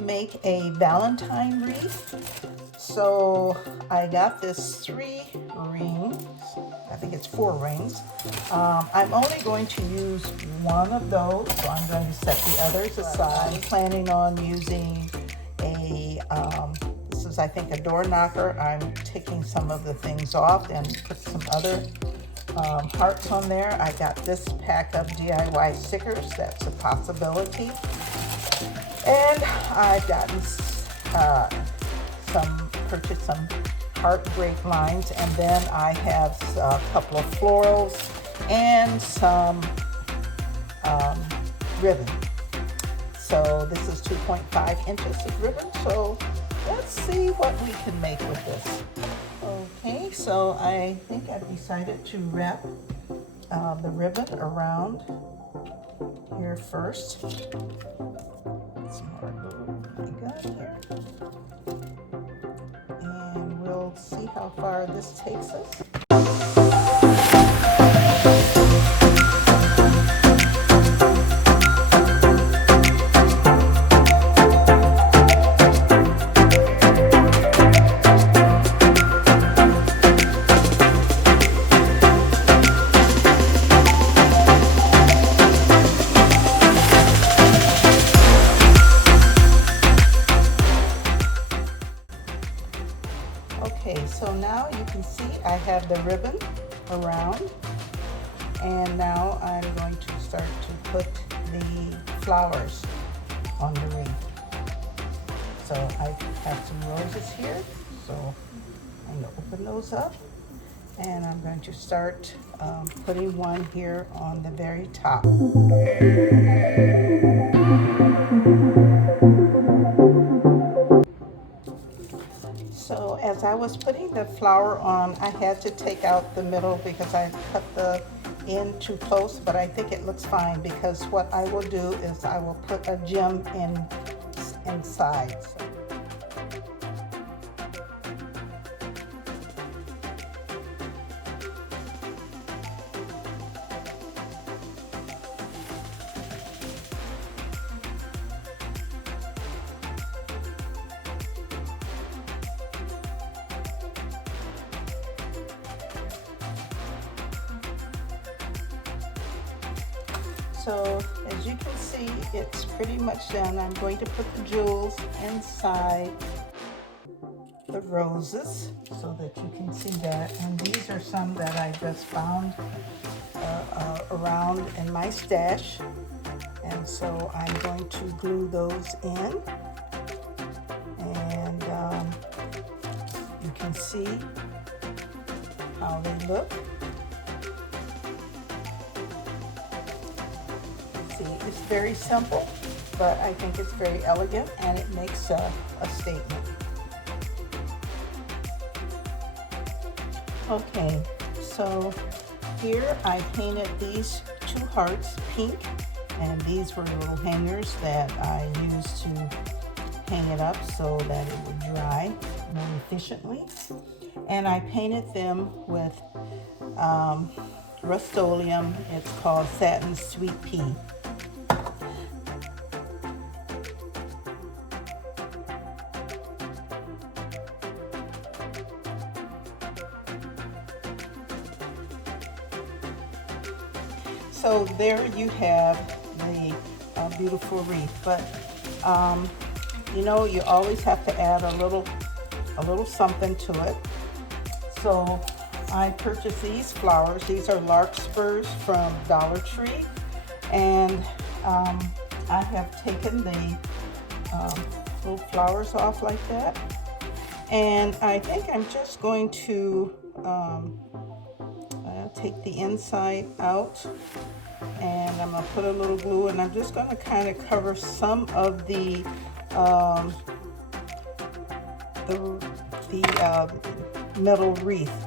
to make a Valentine wreath. So I got this 3 rings. I think it's 4 rings. I'm only going to use one of those, so I'm going to set the others aside. I'm planning on using a, this is I think a door knocker. I'm taking some of the things off and put some other hearts on there. I got this pack of DIY stickers. That's a possibility. And I've gotten purchased some heart grapevines, and then I have a couple of florals and some ribbon. So this is 2.5 inches of ribbon. So let's see what we can make with this. Okay, so I think I've decided to wrap the ribbon around here first. Some more glue I got here. And we'll see how far this takes us. Okay, so now you can see I have the ribbon around, and now I'm going to start to put the flowers on the wreath. So I have some roses here, so I'm going to open those up, and I'm going to start putting one here on the very top. So as I was putting the flower on, I had to take out the middle because I cut the end too close, but I think it looks fine because what I will do is I will put a gem inside. So as you can see, it's pretty much done. I'm going to put the jewels inside the roses so that you can see that. And these are some that I just found around in my stash. And so I'm going to glue those in. And you can see how they look. It's very simple, but I think it's very elegant and it makes a statement. Okay, so here I painted these 2 hearts pink, and these were little hangers that I used to hang it up so that it would dry more efficiently. And I painted them with Rust-Oleum. It's called Satin Sweet Pea. So there you have the beautiful wreath, but you know, you always have to add a little something to it. So I purchased these flowers. These are larkspurs from Dollar Tree, and I have taken the little flowers off like that, and I think I'm just going to take the inside out, and I'm going to put a little glue, and I'm just going to kind of cover some of the metal wreath.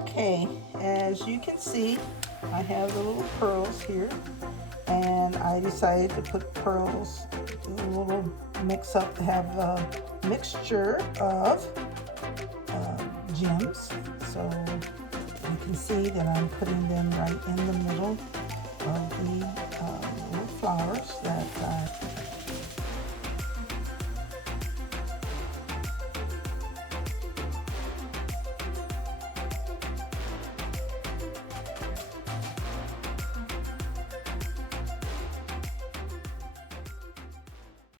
Okay, as you can see, I have the little pearls here, and I decided to put pearls, do a little mix up to have a mixture of gems. So you can see that I'm putting them right in the middle of the little flowers that